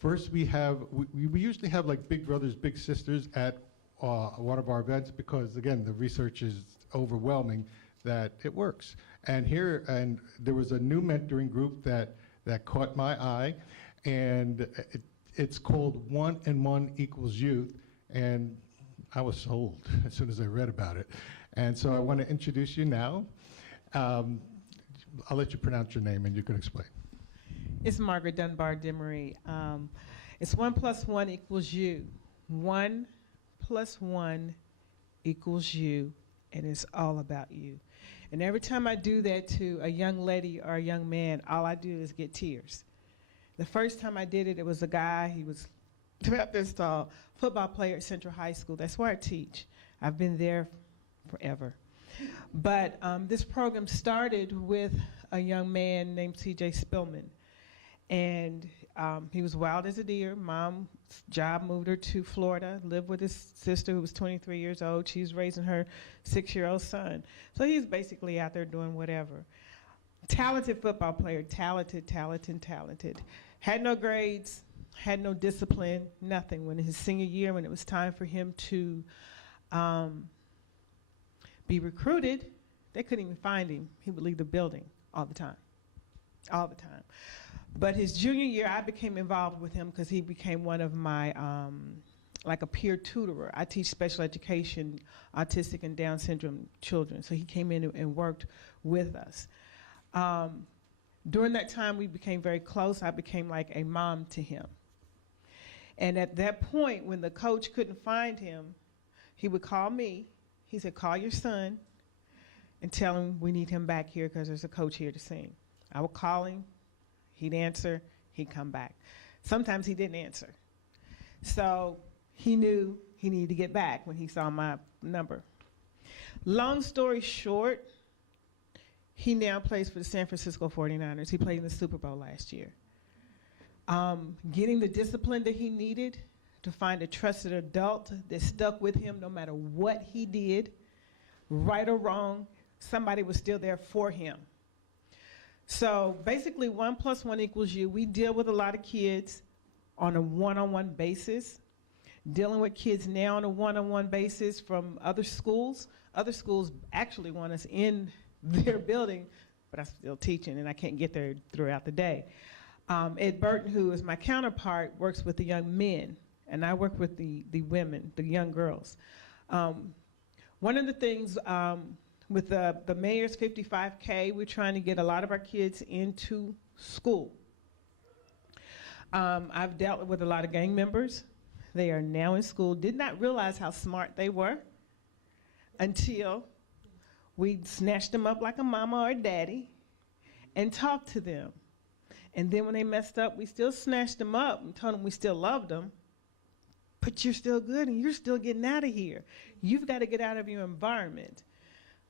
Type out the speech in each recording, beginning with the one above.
First, we usually have like big brothers, big sisters at one of our events because, again, the research is overwhelming that it works. And there was a new mentoring group that caught my eye, and it's called 1 and 1 equals Youth, and I was sold as soon as I read about it. And so I want to introduce you now. I'll let you pronounce your name and you can explain. It's Margaret Dunbar Demery. It's 1 + 1 equals you. 1 + 1 equals you, and it's all about you. And every time I do that to a young lady or a young man, all I do is get tears. The first time I did it, it was a guy, he was about this tall, football player at Central High School. That's where I teach. I've been there forever. But this program started with a young man named C.J. Spillman. And he was wild as a deer. Mom's job moved her to Florida, lived with his sister who was 23 years old. She's raising her 6-year-old son. So he's basically out there doing whatever. Talented football player, talented. Had no grades, had no discipline, nothing. When his senior year, when it was time for him to be recruited, they couldn't even find him. He would leave the building all the time. But his junior year, I became involved with him because he became one of my, like a peer tutorer. I teach special education, autistic and Down syndrome children. So he came in and worked with us. During that time, we became very close. I became like a mom to him. And at that point, when the coach couldn't find him, he would call me. He said, call your son and tell him we need him back here because there's a coach here to sing. I would call him. He'd answer, he'd come back. Sometimes he didn't answer. So he knew he needed to get back when he saw my number. Long story short, he now plays for the San Francisco 49ers. He played in the Super Bowl last year. Getting the discipline that he needed to find a trusted adult that stuck with him no matter what he did, right or wrong, somebody was still there for him. So basically 1 + 1 equals you. We deal with a lot of kids on a one-on-one basis, dealing with kids now on a one-on-one basis from other schools. Other schools actually want us in their building, but I'm still teaching and I can't get there throughout the day. Ed Burton, who is my counterpart, works with the young men, and I work with the women, the young girls. One of the things with the mayor's 55K, we're trying to get a lot of our kids into school. I've dealt with a lot of gang members. They are now in school. Did not realize how smart they were until we snatched them up like a mama or a daddy and talked to them. And then when they messed up, we still snatched them up and told them we still loved them. But you're still good and you're still getting out of here. You've got to get out of your environment.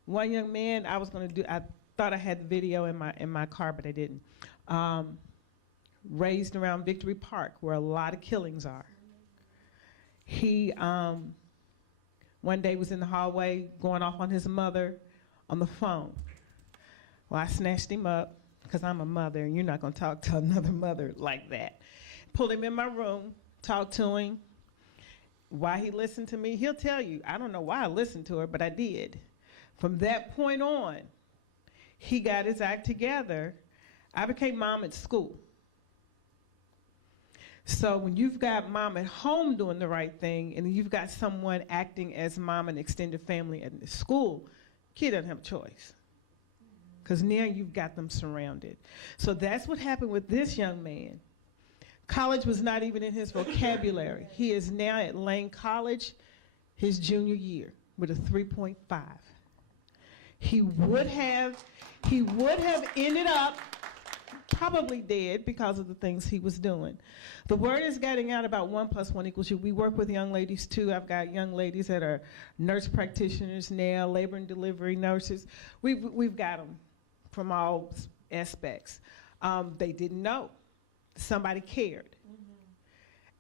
One young man, I thought I had the video in my car, but I didn't. Raised around Victory Park, where a lot of killings are. He, one day was in the hallway going off on his mother on the phone. Well, I snatched him up, because I'm a mother, and you're not gonna talk to another mother like that. Pulled him in my room, talked to him. Why he listened to me, he'll tell you. I don't know why I listened to her, but I did. From that point on, he got his act together. I became mom at school. So when you've got mom at home doing the right thing, and you've got someone acting as mom and extended family at the school, kid doesn't have a choice. Because now you've got them surrounded. So that's what happened with this young man. College was not even in his vocabulary. He is now at Lane College, his junior year, with a 3.5. He would have ended up probably dead because of the things he was doing. The word is getting out about 1 + 1 equals you. We work with young ladies too. I've got young ladies that are nurse practitioners now, labor and delivery nurses. We've got them from all aspects. They didn't know. Somebody cared.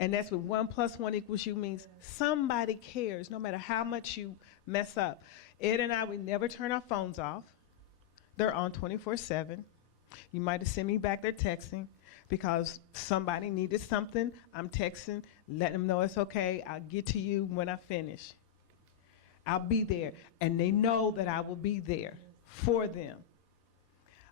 And that's what 1 + 1 equals you means. Somebody cares, no matter how much you mess up. Ed and I, we never turn our phones off. They're on 24/7. You might have seen me back there texting. because somebody needed something. I'm texting, letting them know it's okay. I'll get to you when I finish. I'll be there. And they know that I will be there for them.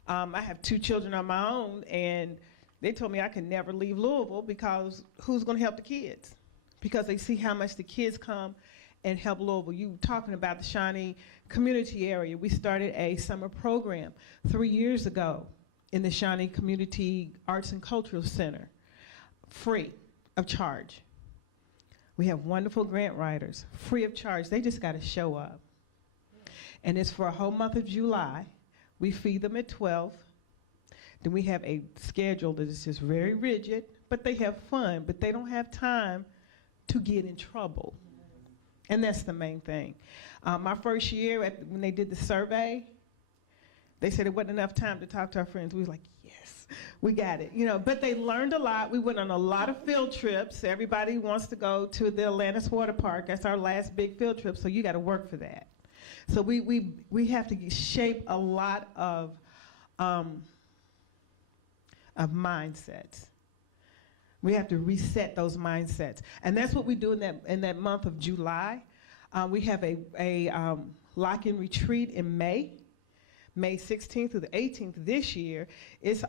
I have 2 children of my own, and they told me I could never leave Louisville because who's going to help the kids? Because they see how much the kids come and help Louisville. You were talking about the Shawnee community area. We started a summer program 3 years ago in the Shawnee Community Arts and Cultural Center, free of charge. We have wonderful grant writers, free of charge. They just got to show up. And it's for a whole month of July. We feed them at 12. Then we have a schedule that is just very rigid, but they have fun, but they don't have time to get in trouble. And that's the main thing. My first year, when they did the survey, they said it wasn't enough time to talk to our friends. We were like, yes, we got it. But they learned a lot. We went on a lot of field trips. Everybody wants to go to the Atlantis Water Park. That's our last big field trip, so you got to work for that. So we have to shape a lot of mindsets. We have to reset those mindsets. And that's what we do in that month of July. We have a lock-in retreat in May 16th through the 18th this year. This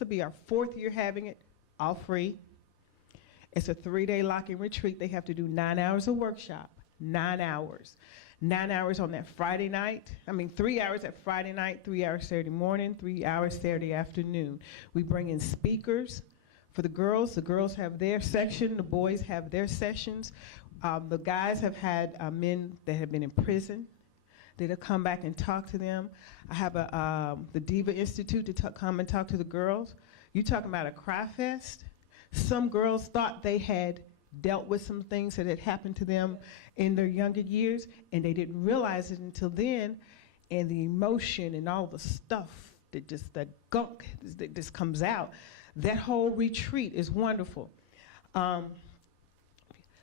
will be our 4th year having it, all free. It's a 3-day lock-in retreat. They have to do 9 hours of workshop, 9 hours. 9 hours on that Friday night. 3 hours at Friday night, 3 hours Saturday morning, 3 hours Saturday afternoon. We bring in speakers for the girls. The girls have their section. The boys have their sessions. The guys have had men that have been in prison. They'll come back and talk to them. I have the Diva Institute to come and talk to the girls. You talking about a cry fest? Some girls thought they had dealt with some things that had happened to them in their younger years, and they didn't realize it until then, and the emotion and all the stuff the gunk that just comes out. That whole retreat is wonderful.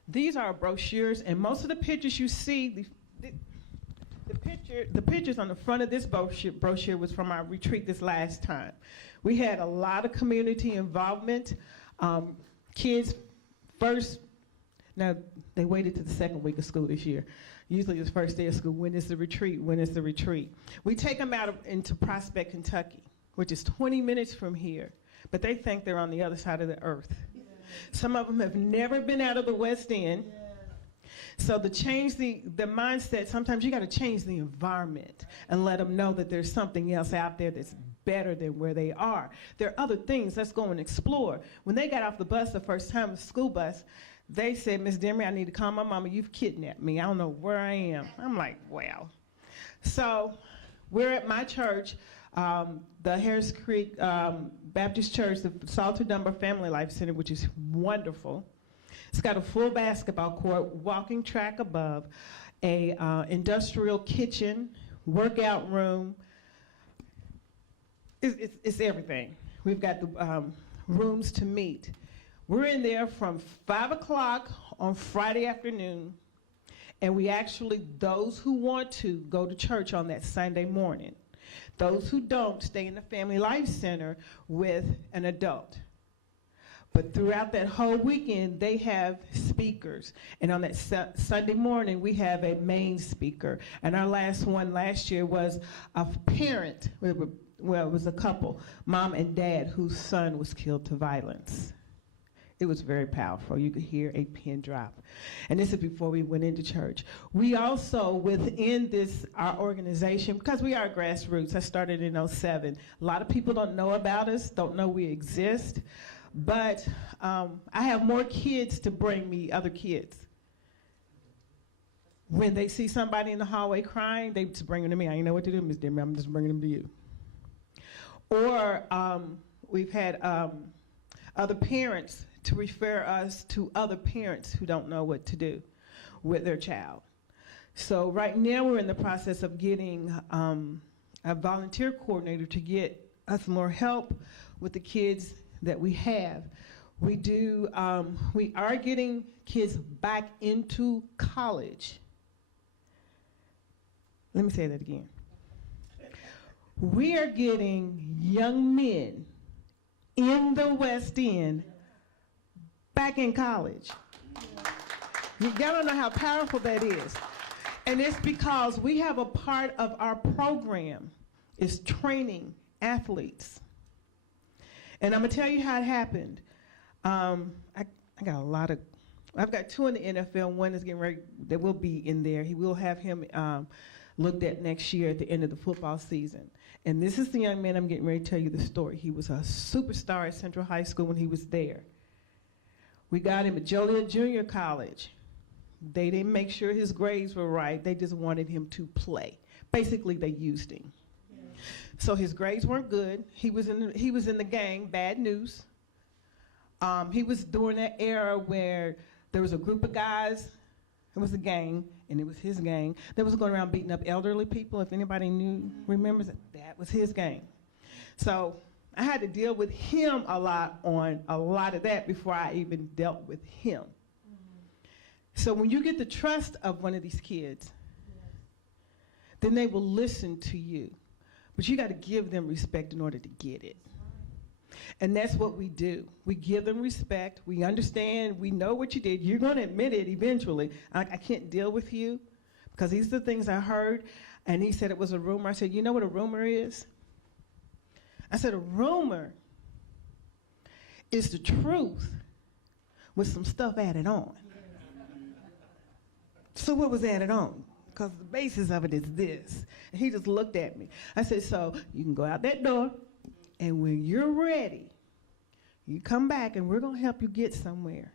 These are brochures, and most of the pictures you see, the pictures on the front of this brochure was from our retreat this last time. We had a lot of community involvement. Kids first, now they waited to the 2nd week of school this year. Usually it's first day of school. When is the retreat? When is the retreat? We take them out into Prospect, Kentucky, which is 20 minutes from here, but they think they're on the other side of the earth. Yeah. Some of them have never been out of the West End. Yeah. So to change the mindset, sometimes you got to change the environment and let them know that there's something else out there that's better than where they are. There are other things. Let's go and explore. When they got off the bus the first time, the school bus, they said, Miss Demery, I need to call my mama. You've kidnapped me. I don't know where I am. I'm like, well. So we're at my church, the Harris Creek Baptist Church, the Salter Dunbar Family Life Center, which is wonderful. It's got a full basketball court, walking track above, a industrial kitchen, workout room. It's everything. We've got the rooms to meet. We're in there from 5 o'clock on Friday afternoon, and we actually, those who want to, go to church on that Sunday morning. Those who don't stay in the Family Life Center with an adult. But throughout that whole weekend, they have speakers. And on that Sunday morning, we have a main speaker. And our last one last year was a parent, well, it was a couple, mom and dad, whose son was killed to violence. It was very powerful. You could hear a pin drop. And this is before we went into church. We also, within our organization, because we are grassroots, I started in 2007. A lot of people don't know about us, don't know we exist. But I have more kids to bring me other kids. When they see somebody in the hallway crying, they just bring them to me. I ain't know what to do, Ms. Demery. I'm just bringing them to you. Or we've had other parents to refer us to other parents who don't know what to do with their child. So right now we're in the process of getting a volunteer coordinator to get us more help with the kids that we have. We are getting kids back into college. Let me say that again. We are getting young men in the West End back in college. Y'all don't know how powerful that is. And it's because we have a part of our program is training athletes. And I'm gonna tell you how it happened. I've got two in the NFL. One is getting ready, that will be in there. He will have him looked at next year at the end of the football season. And this is the young man I'm getting ready to tell you the story. He was a superstar at Central High School when he was there. We got him at Joliet Junior College. They didn't make sure his grades were right. They just wanted him to play. Basically, they used him. Yeah. So his grades weren't good. He was in the gang, bad news. He was during that era where there was a group of guys, it was a gang, and it was his gang, that was going around beating up elderly people. If anybody remembers it, that was his gang. So I had to deal with him a lot on a lot of that before I even dealt with him. So when you get the trust of one of these kids, then they will listen to you. But you got to give them respect in order to get it. And that's what we do. We give them respect. We understand. We know what you did. You're going to admit it eventually. I can't deal with you because these are the things I heard. And he said it was a rumor. I said, you know what a rumor is? I said, a rumor is the truth with some stuff added on. So what was added on? Because the basis of it is this. And he just looked at me. I said, so you can go out that door, and when you're ready, you come back, and we're going to help you get somewhere.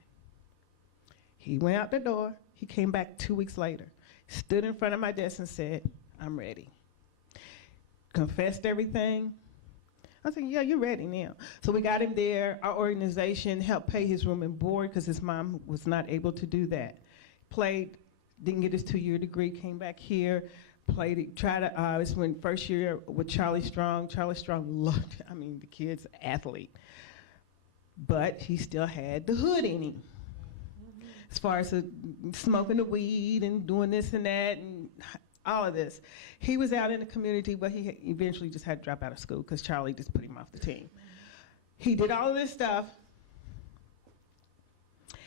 He went out the door. He came back 2 weeks later, stood in front of my desk and said, I'm ready. Confessed everything. I said, yeah, you're ready now. So we got him there. Our organization helped pay his room and board because his mom was not able to do that. Played. Didn't get his 2-year degree, came back here, played it, tried to, this went first year with Charlie Strong. Charlie Strong loved, the kid's an athlete. But he still had the hood in him. As far as smoking the weed and doing this and that and all of this. He was out in the community, but he eventually just had to drop out of school because Charlie just put him off the team. He did all of this stuff.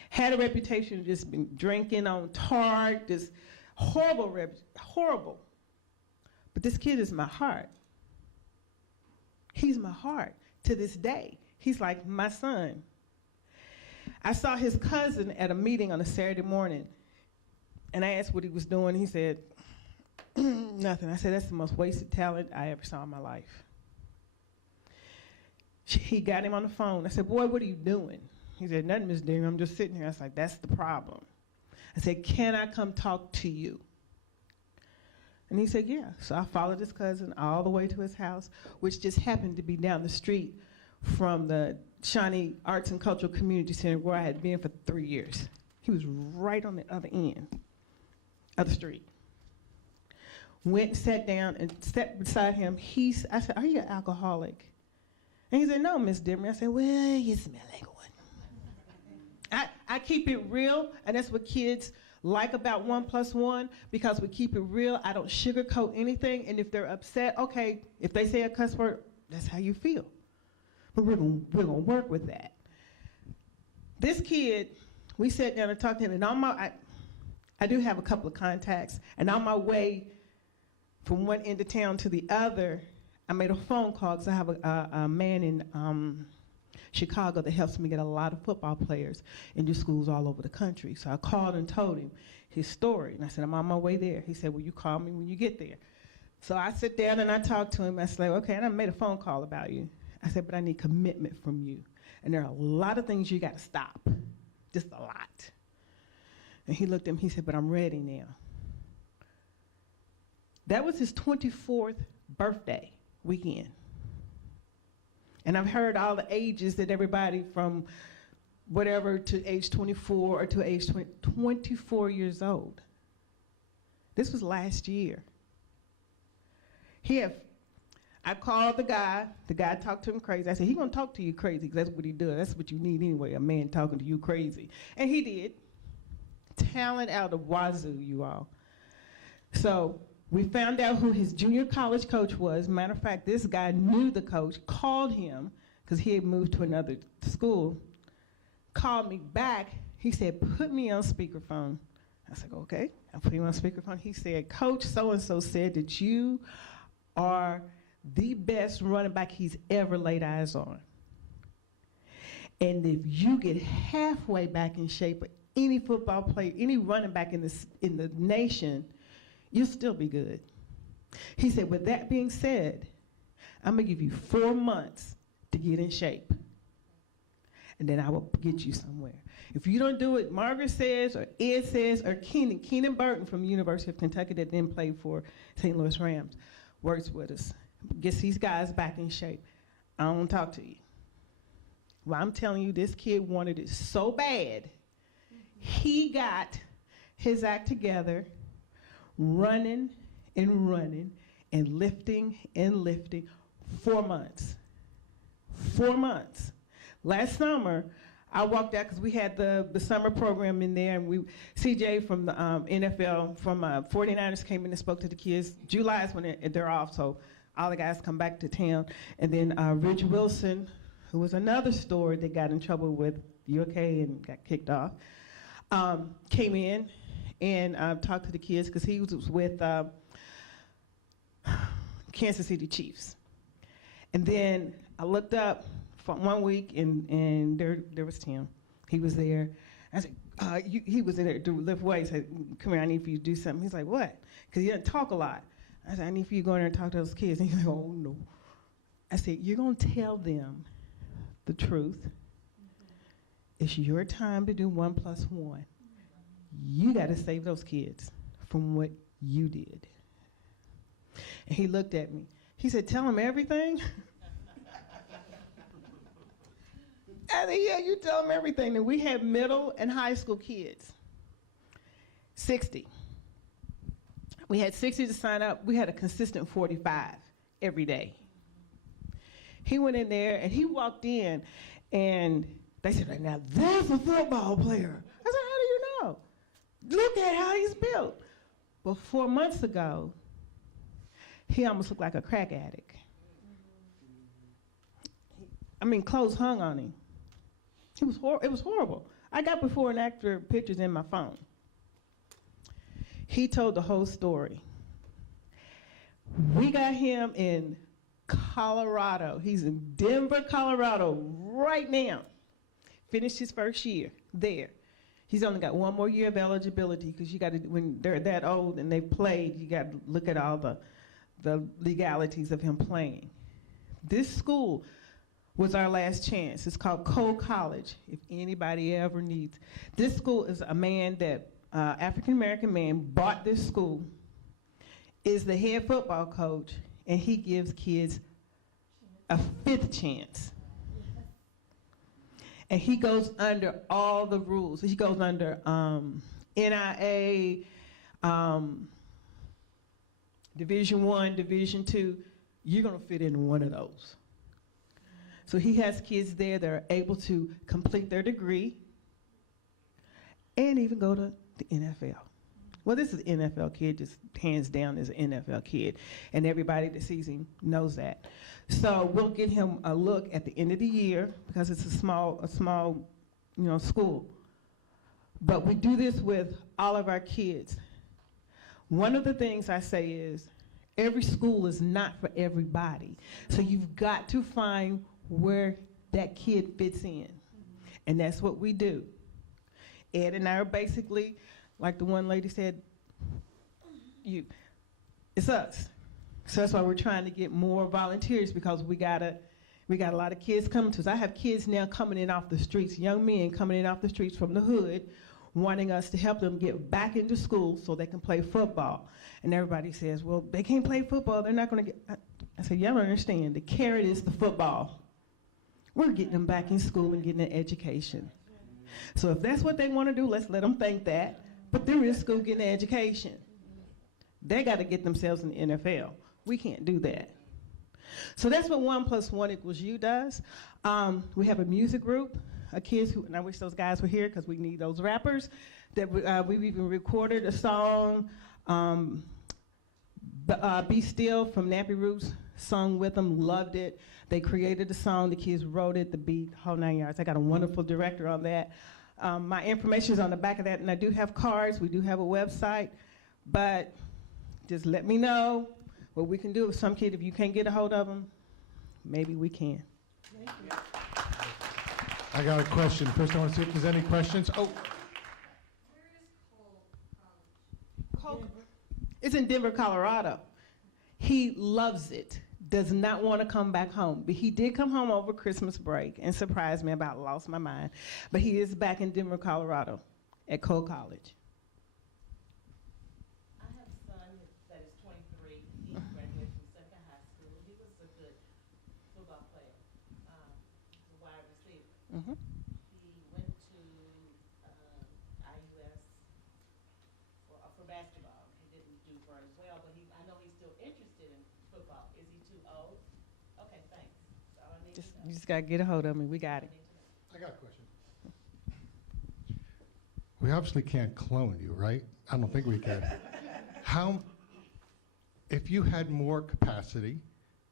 Had a reputation of just been drinking on tart, this horrible. But this kid is my heart. He's my heart to this day. He's like my son. I saw his cousin at a meeting on a Saturday morning, and I asked what he was doing. He said, nothing. I said, that's the most wasted talent I ever saw in my life. He got him on the phone. I said, boy, what are you doing? He said, nothing, Ms. Deering, I'm just sitting here. I was like, that's the problem. I said, can I come talk to you? And he said, yeah. So I followed his cousin all the way to his house, which just happened to be down the street from the Shawnee Arts and Cultural Community Center where I had been for 3 years. He was right on the other end of the street. Went and sat down and sat beside him. I said, are you an alcoholic? And he said, no, Miss Deering. I said, well, you smell like one. I keep it real, and that's what kids like about 1+1, because we keep it real. I don't sugarcoat anything, and if they're upset, okay, if they say a cuss word, that's how you feel. But we're gonna work with that. This kid, we sat down and talked to him, and I do have a couple of contacts, and on my way from one end of town to the other, I made a phone call because I have a man in Chicago that helps me get a lot of football players into schools all over the country. So I called and told him his story. And I said, I'm on my way there. He said, will you call me when you get there? So I sit down and I talk to him. I said, okay, and I made a phone call about you. I said, but I need commitment from you. And there are a lot of things you got to stop, just a lot. And he looked at me, he said, but I'm ready now. That was his 24th birthday weekend. And I've heard all the ages that everybody from whatever to age 24 or to age 24 years old. This was last year. I called the guy talked to him crazy. I said, he's gonna talk to you crazy because that's what he does. That's what you need anyway, a man talking to you crazy. And he did. Talent out of wazoo, you all. So we found out who his junior college coach was. Matter of fact, this guy knew the coach, called him, because he had moved to another school, called me back. He said, put me on speakerphone. I said, okay, I put him on speakerphone. He said, Coach so-and-so said that you are the best running back he's ever laid eyes on. And if you get halfway back in shape, any football player, any running back in the nation, you'll still be good. He said, with that being said, I'm gonna give you 4 months to get in shape. And then I will get you somewhere. If you don't do it, Margaret says, or Ed says, or Keenan Burton from the University of Kentucky that then played for St. Louis Rams, works with us, gets these guys back in shape. I don't talk to you. Well, I'm telling you, this kid wanted it so bad. He got his act together, running and lifting 4 months. 4 months. Last summer, I walked out because we had the summer program in there, and CJ from the NFL, from 49ers came in and spoke to the kids. July is when they're off, so all the guys come back to town. And then Rich Wilson, who was another story that got in trouble with UK and got kicked off, came in and talked to the kids because he was with Kansas City Chiefs. And then I looked up for 1 week, and there was Tim. He was there. I said, he was in there to lift weights. I said, come here, I need for you to do something. He's like, what? Because he doesn't talk a lot. I said, I need for you to go in there and talk to those kids. And he's like, oh, no. I said, you're going to tell them the truth. It's your time to do 1 + 1. You got to save those kids from what you did. And he looked at me. He said, tell them everything? I said, yeah, you tell them everything. And we had middle and high school kids, 60. We had 60 to sign up. We had a consistent 45 every day. He went in there, and he walked in, and they said, now that's a football player. I said, how do you know? Look at how he's built. Well, 4 months ago, he almost looked like a crack addict. I mean, clothes hung on him. It was horrible. I got before and after pictures in my phone. He told the whole story. We got him in Colorado. He's in Denver, Colorado right now. Finished his first year there. He's only got 1 more year of eligibility because you got to, when they're that old and they played, you got to look at all the legalities of him playing. This school was our last chance. It's called Cole College, if anybody ever needs. This school is a man that, African-American man, bought this school, is the head football coach, and he gives kids a 5th chance. And he goes under all the rules. He goes under NIA, Division I, Division II. You're going to fit in one of those. So he has kids there that are able to complete their degree and even go to the NFL. Well, this is an NFL kid, just hands down is an NFL kid, and everybody that sees him knows that. So we'll get him a look at the end of the year because it's a small, school. But we do this with all of our kids. One of the things I say is every school is not for everybody. So you've got to find where that kid fits in. And that's what we do. Ed and I are basically, like the one lady said, it's us. So that's why we're trying to get more volunteers because we got a lot of kids coming to us. I have kids now coming in off the streets, young men coming in off the streets from the hood, wanting us to help them get back into school so they can play football. And everybody says, well, they can't play football, they're not gonna get, I said, y'all don't understand, the carrot is the football. We're getting them back in school and getting an education. So if that's what they want to do, let's let them think that. But they're in school getting an education. They got to get themselves in the NFL. We can't do that. So that's what 1 + 1 = U does. We have a music group, kids who, and I wish those guys were here because we need those rappers. That we've even recorded a song, Be Still from Nappy Roots sung with them, loved it. They created the song, the kids wrote it, the beat, whole 9 yards. I got a wonderful director on that. My information is on the back of that, and I do have cards. We do have a website, but just let me know what we can do with some kid. If you can't get a hold of them, maybe we can. I got a question. First, I want to see if there's any questions. Oh. Where is Cole College? It's in Denver, Colorado. He loves it, does not want to come back home. But he did come home over Christmas break and surprised me. About lost my mind. But he is back in Denver, Colorado at Cole College. I have a son that is 23. He graduated from Second High School. He was a good football player, a wide receiver. Mm-hmm. He went to IUS for basketball. He didn't do very well, but I know he's still interested in football. Is he too old? Okay, thanks. That's all I need to know. You just got to get a hold of me. We got it. I got a question. We obviously can't clone you, right? I don't think we can. If you had more capacity,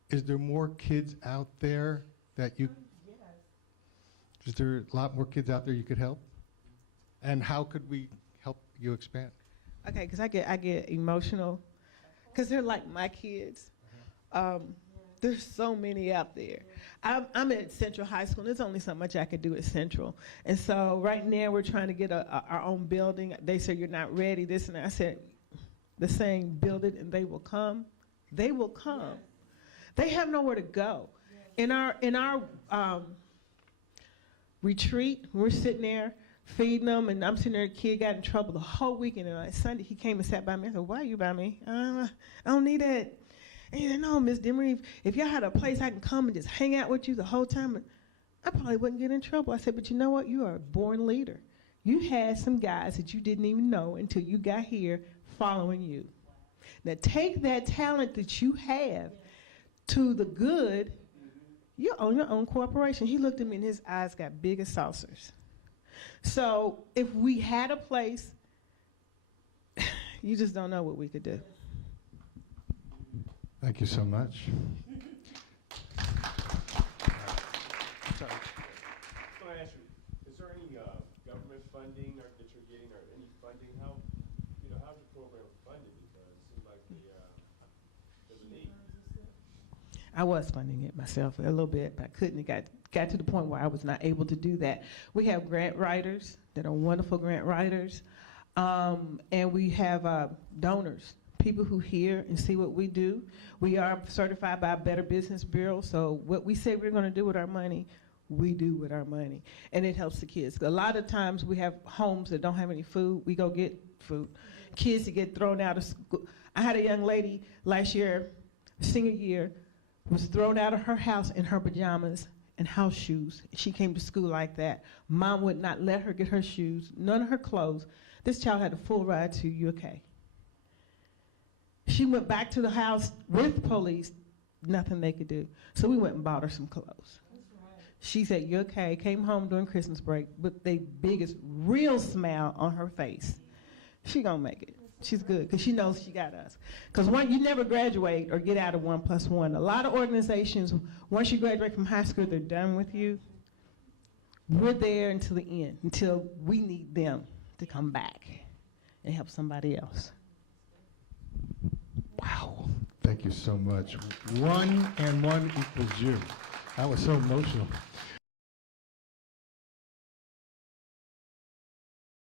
is there more kids out there that you, Yes. is there a lot more kids out there you could help? And how could we help you expand? Okay, because I get emotional, because they're like my kids. There's so many out there. I'm at Central High School, and there's only so much I could do at Central. And so right now we're trying to get our own building. They said, you're not ready, this and that. I said, the saying, build it and they will come. They will come. Yes. They have nowhere to go. Yes. In our retreat, we're sitting there feeding them, and I'm sitting there, the kid got in trouble the whole weekend, and on Sunday he came and sat by me. I said, why are you by me? I don't need that. And he said, no, Miss Demery, if y'all had a place I can come and just hang out with you the whole time, I probably wouldn't get in trouble. I said, but you know what? You are a born leader. You had some guys that you didn't even know until you got here following you. Now take that talent that you have to the good. You own your own corporation. He looked at me and his eyes got big as saucers. So if we had a place, you just don't know what we could do. Thank you so much. So I ask you, is there any government funding that you're getting, or any funding? How's the program funded? Because it seems like there's a need. I was funding it myself a little bit, but I couldn't. It got to the point where I was not able to do that. We have grant writers that are wonderful grant writers, and we have donors, people who hear and see what we do. We are certified by Better Business Bureau, so what we say we're going to do with our money, we do with our money, and it helps the kids. A lot of times we have homes that don't have any food. We go get food. Kids that get thrown out of school. I had a young lady last year, senior year, was thrown out of her house in her pajamas and house shoes. She came to school like that. Mom would not let her get her shoes, none of her clothes. This child had a full ride to UK. She went back to the house with police, nothing they could do. So we went and bought her some clothes. Right. She said, "You okay?" Came home during Christmas break with the biggest real smile on her face. She gonna make it. She's good, because she knows she got us. Because you never graduate or get out of 1+1. A lot of organizations, once you graduate from high school, they're done with you. We're there until the end, until we need them to come back and help somebody else. Wow. Thank you so much. 1 and 1 equals you. That was so emotional.